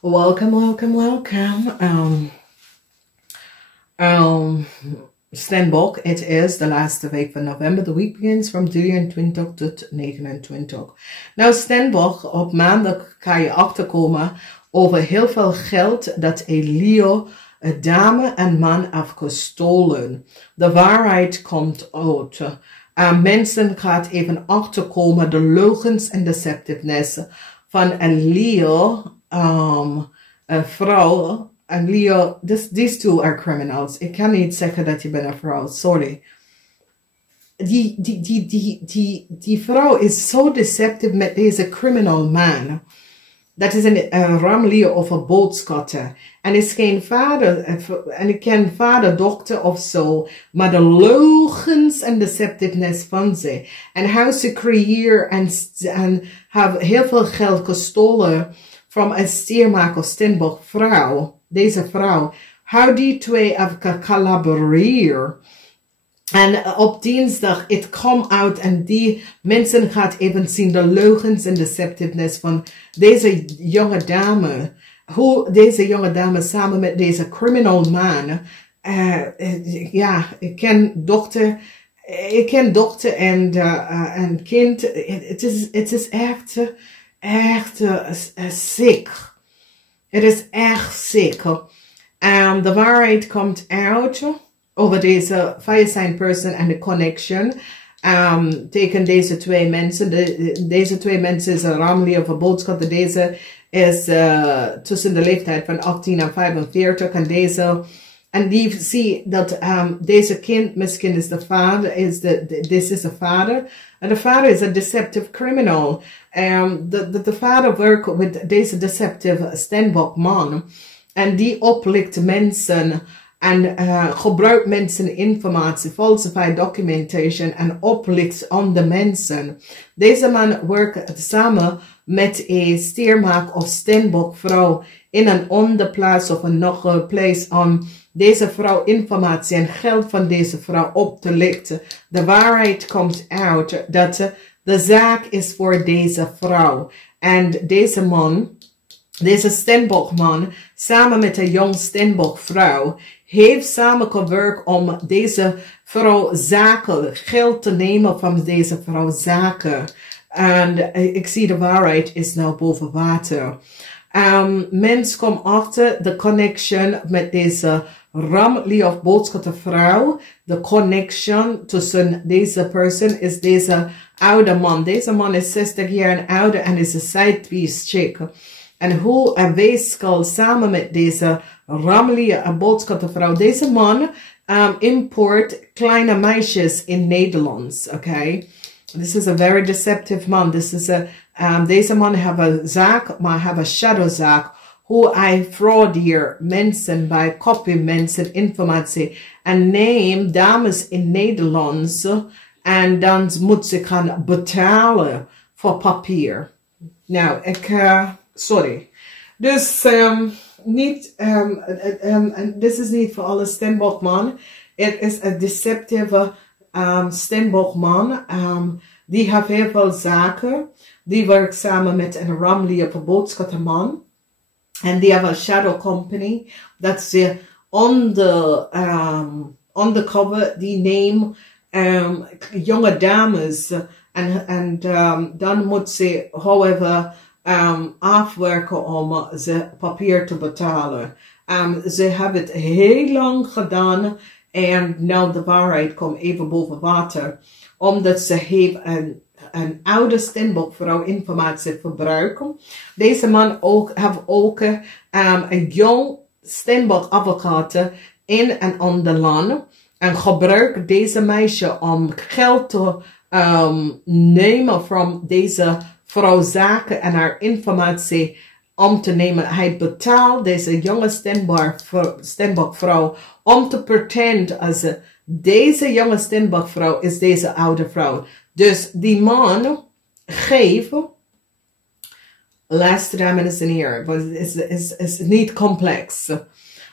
Welcome, welcome, welcome. STEENBOK, het is de laatste week van november. De week begint van 23 tot 29. Nou, STEENBOK, op maandag kan je achterkomen over heel veel geld dat Elio, een dame en man, heeft gestolen. De waarheid komt uit. Mensen gaat even achterkomen de leugens en deceptiveness van Elio, vrouw. En Leo, these two are criminals. Ik kan niet zeggen dat je bent een vrouw, sorry. Die vrouw is zo deceptief met deze criminal man. Dat is een ramlier of een boodschatter. En is geen vader, en ik ken vader, dochter of zo. Maar de leugens en deceptiveness van ze. En hoe ze creëren en hebben heel veel geld gestolen van een steenbok of STEENBOK vrouw. Deze vrouw, how die twee hebben collaboreren. En op dinsdag, het komt uit en die mensen gaat even zien de leugens en deceptiveness van deze jonge dame. Hoe deze jonge dame samen met deze criminal man, ja, ik ken dochter en kind. Het is echt ziek. Het is echt ziek. De waarheid komt uit over deze fire person en de connection. Tegen deze twee mensen. Deze twee mensen is een ramlier of een boodschapper. Deze is tussen de leeftijd van 18 en 45. En die zie dat deze kind misschien is de vader. This is de vader. En de vader is een deceptive criminal. De vader werkt met deze deceptive STEENBOK man. En die oplicht mensen. En gebruikt mensen informatie, falsified documentation en oplicht andere mensen. Deze man werkt samen met een steenbok of STEENBOK vrouw in een andere plaats of een nog een place om deze vrouw informatie en geld van deze vrouw op te lichten. De waarheid komt uit dat de zaak is voor deze vrouw. En deze man, deze STEENBOK man, samen met een jong STEENBOK vrouw, heeft samen gewerkt om deze vrouw zaken, geld te nemen van deze vrouw zaken. En ik zie de waarheid is nou boven water. Mens komt achter de connection met deze ramlier of boodschapper vrouw. De connection tussen deze person is deze oude man. Deze man is 60 jaar en ouder en is een sidepiece chick. En hoe een weeskal samen met deze ramlier en boodschappervrouw. Deze man import kleine meisjes in Nederlands. Okay? This is a very deceptive man. Deze man heeft een zaak, maar heeft een shadowzaak. Hoe hij fraudeert mensen bij copy mensen informatie. En neemt dames in Nederlands. En dan moet ze gaan betalen voor papier. Nou, sorry. Dus, this is niet voor alle STEENBOK man. Het is een deceptieve STEENBOK man. Die heeft heel veel zaken. Die werkt samen met een ramlier of boodschapper man. En die hebben een shadow company. Dat ze undercover, die nemen jonge dames. En dan moet ze, however, afwerken om ze papier te betalen. Ze hebben het heel lang gedaan. En nou de waarheid komt even boven water. Omdat ze heeft een oude STEENBOK vrouw informatie verbruiken. Deze man heeft ook een jong STEENBOK advocaat in een ander land. En gebruikt deze meisje om geld te nemen van deze vrouw zaken en haar informatie om te nemen. Hij betaalt deze jonge STEENBOK vrouw om te pretend als deze jonge STEENBOK vrouw is deze oude vrouw. Dus die man geeft, luister naar mensen hier, het is niet complex.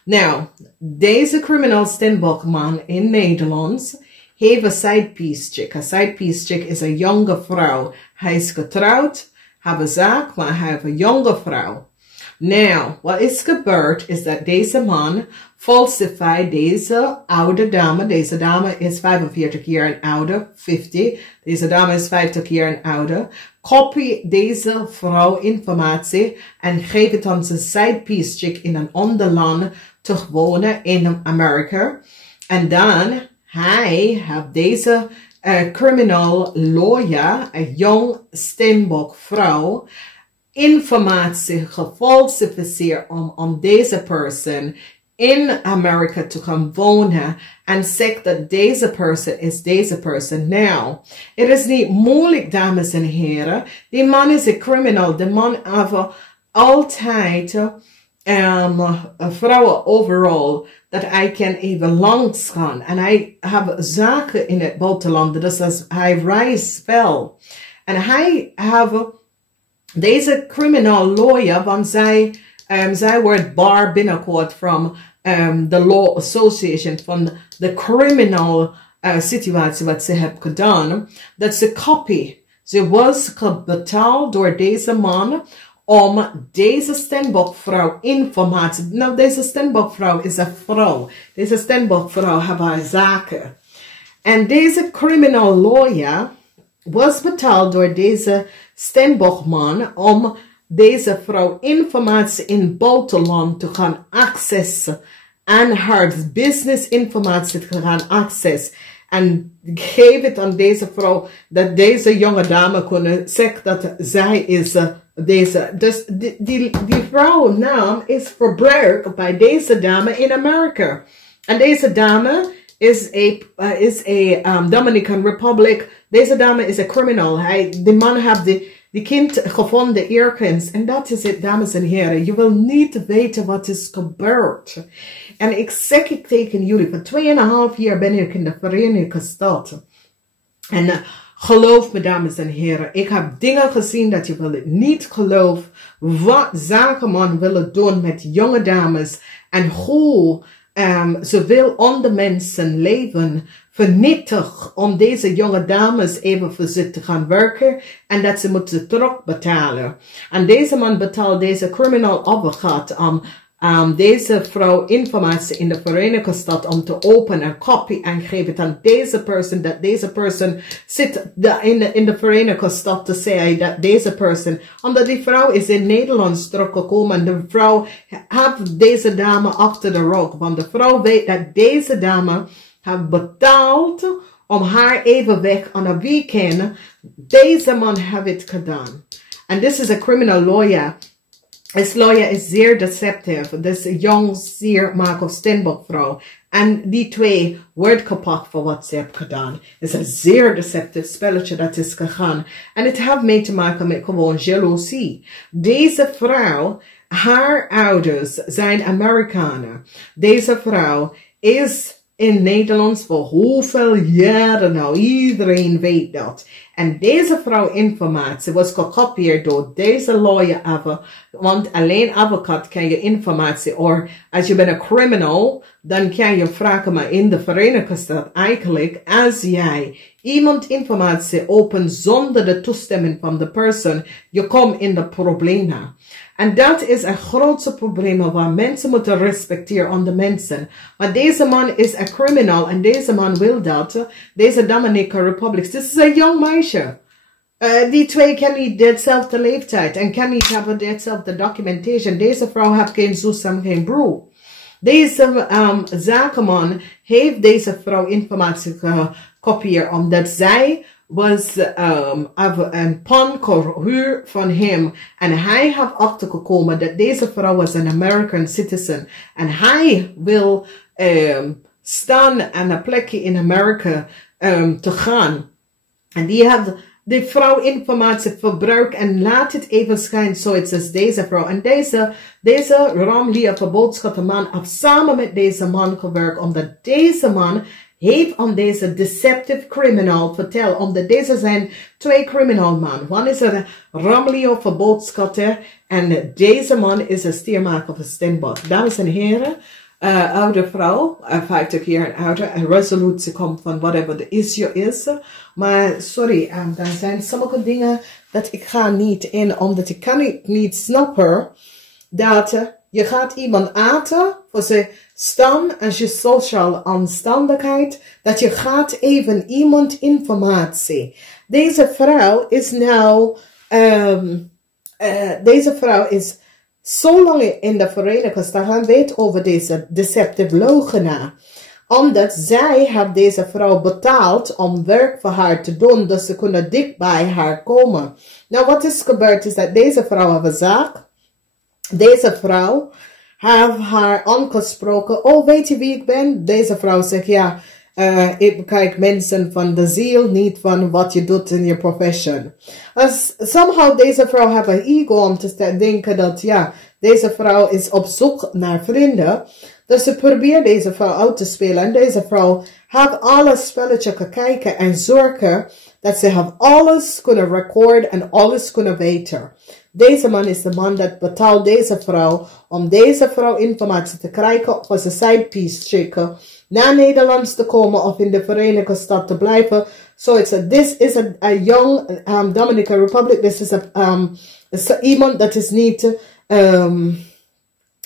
Nou, deze criminal STEENBOK man in Nederlands heeft een sidepiece chick. Een sidepiece chick is een jonge vrouw. Hij is getrouwd, heeft een zaak, maar hij heeft een jonge vrouw. Nou, wat is gebeurd is dat deze man falsified deze oude dame. Deze dame is 45 jaar en ouder, 50. Deze dame is 50 jaar en ouder. Copy deze vrouw informatie en geef het aan zijn side piece chick in een ander land te wonen in Amerika. En dan hij heeft deze criminal lawyer, een jong steenbok vrouw, informatie gefalsificeerd om deze persoon in Amerika te gaan wonen en zegt dat deze persoon is deze persoon. Nou, het is niet moeilijk, dames en heren. Die man is een criminal. De man heeft altijd vrouwen overal dat hij kan even langs gaan. En hij heeft zaken in het buitenland. Dus hij reist veel. En hij heeft deze criminal lawyer, want zij wordt bar binnenkort van de Law Association van de criminal situatie wat ze hebben gedaan. Dat ze copy. Ze was betaald door deze man om deze steenbokvrouw informatie. Nou, deze steenbokvrouw is een vrouw. Deze steenbokvrouw heeft haar zaken. En deze criminal lawyer was betaald door deze steenbokman om deze vrouw informatie in het buitenland te gaan accessen. En haar business informatie te gaan accessen. En geef het aan deze vrouw dat deze jonge dame kunnen zeggen dat zij is deze. Dus die vrouwnaam is verbruikt bij deze dame in Amerika. En deze dame is een Dominican Republic. Deze dame is een criminal. De man heeft die kind gevonden ergens. En dat is het, dames en heren. Je wil niet weten wat is gebeurd. En ik zeg het tegen jullie. Voor 2,5 jaar ben ik in de Verenigde Staten. En geloof me, dames en heren. Ik heb dingen gezien dat je wil het niet geloven. Wat zakenman willen doen met jonge dames. En hoe ze wil onder mensen leven vernietig om deze jonge dames even voor ze te gaan werken en dat ze moeten terugbetalen. En deze man betaalt deze criminal advocaat om deze vrouw informatie in de Verenigde Staten om te openen en copy en geven het aan deze persoon, dat deze persoon zit in de Verenigde Staten te zeggen dat deze persoon, omdat die vrouw is in Nederland teruggekomen en de vrouw heeft deze dame achter de rug, want de vrouw weet dat deze dame heeft betaald om haar even weg aan een weekend. Deze man heeft het gedaan. En dit is een criminal lawyer. This lawyer is zeer deceptive. Dus een jong, zeer makkelijk steenbokvrouw. En die twee wordt gepakt voor wat ze hebben gedaan. Het is een zeer deceptief spelletje dat is gegaan. En het heeft mee te maken met gewoon jaloezie. Deze vrouw, haar ouders zijn Amerikanen. Deze vrouw is in Nederland voor hoeveel jaren nou? Iedereen weet dat. En deze vrouw informatie was gekopieerd door deze lawyer. Want alleen advocaat kan je informatie. Of als je bent een criminal, dan kan je vragen. Maar in de Verenigde Staten eigenlijk, als jij iemand informatie opent zonder de toestemming van de persoon, je komt in de problemen. En dat is een grootste probleem waar mensen moeten respecteren aan de mensen. Maar deze man is een criminal en deze man wil dat. Deze Dominican Republic, dit is een jong meisje. Die twee kennen niet dezelfde leeftijd en kan niet hebben dezelfde documentation. Deze vrouw heeft geen zus en geen broer. Deze zakenman heeft deze vrouw informatie gekopieerd omdat zij was een pankoor van hem. En hij heeft achtergekomen dat deze vrouw was een American citizen. En hij wil staan aan een plekje in Amerika te gaan. En die heeft de vrouw informatie verbruikt en laat het even schijnen zoiets als deze vrouw. En deze ramlier verboodschappenman heeft samen met deze man gewerkt omdat deze man heeft aan deze deceptive criminal verteld, omdat deze zijn twee criminal man. One is een ramlier verboodschatter en deze man is een stiermaker van steenbok. Dames en heren, oude vrouw, 50 jaar en ouder, en resolutie komt van whatever the issue is. Maar sorry, er zijn sommige dingen dat ik ga niet in, omdat ik kan niet snappen dat je gaat iemand aten voor zijn stand en zijn sociale aanstandigheid, dat je gaat even iemand informatie. Deze vrouw is nou, deze vrouw is zo lang in de Verenigde Staten en weet over deze deceptive leugenaar. Omdat zij heeft deze vrouw betaald om werk voor haar te doen, dus ze kunnen dik bij haar komen. Nou, wat is gebeurd is dat deze vrouw heeft een zaak. Deze vrouw heeft haar aangesproken. Oh, weet je wie ik ben? Deze vrouw zegt, ja, ik bekijk mensen van de ziel, niet van wat je doet in je profession. As somehow deze vrouw heeft een ego om te denken dat, ja, deze vrouw is op zoek naar vrienden. Dus ze probeert deze vrouw uit te spelen. En deze vrouw heeft alle spelletje gekeken en zorgen dat ze heeft alles kunnen recorden en alles kunnen weten. Deze man is de man dat betaalt deze vrouw om deze vrouw informatie te krijgen voor zijn sidepiece checken. Naar Nederland te komen of in de Verenigde Staten te blijven. So this is a young Dominican Republic. This is iemand dat is niet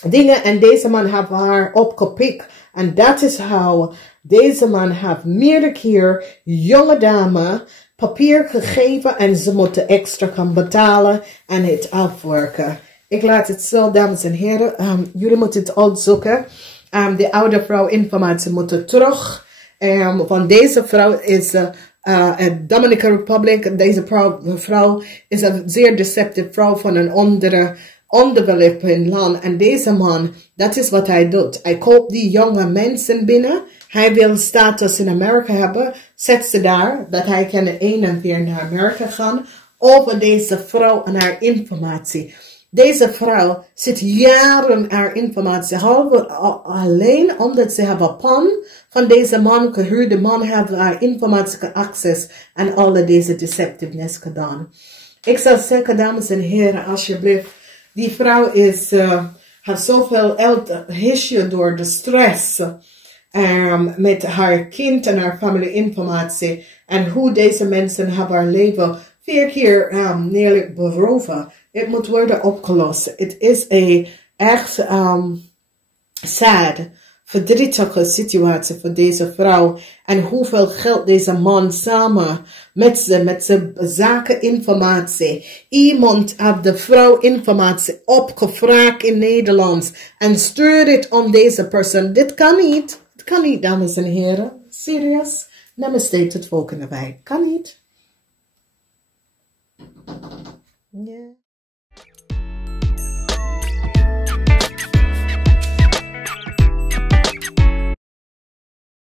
dingen en deze man heeft haar opgepikt. En dat is how deze man heeft meerdere keer jonge dame papier gegeven en ze moeten extra gaan betalen en het afwerken. Ik laat het zo, dames en heren. Jullie moeten het uitzoeken. De oude vrouw informatie moeten terug. Van deze vrouw is Dominican Republic. Deze vrouw is een zeer deceptieve vrouw van een onderdeveloping land. En deze man, dat is wat hij doet. Hij koopt die jonge mensen binnen. Hij wil status in Amerika hebben. Zet ze daar, dat hij kan heen en weer naar Amerika gaan. Over deze vrouw en haar informatie. Deze vrouw zit jaren haar informatie. Alleen omdat ze hebben pan van deze man gehuurd. De man heeft haar informatie access en alle deze deceptiveness gedaan. Ik zou zeggen, dames en heren, alsjeblieft. Die vrouw is, heeft zoveel issue door de stress. Met haar kind en haar familieinformatie. En hoe deze mensen hebben haar leven 4 keer neerlijk beroven. Het moet worden opgelost. Het is een echt sad, verdrietige situatie voor deze vrouw. En hoeveel geld deze man samen met zijn zakeninformatie. Iemand heeft de vrouw informatie opgevraagd in Nederlands. En stuurt het om deze persoon. Dit kan niet. Het kan niet, dames en heren. Serieus. Namaste tot volgende week. Kan niet. Yeah.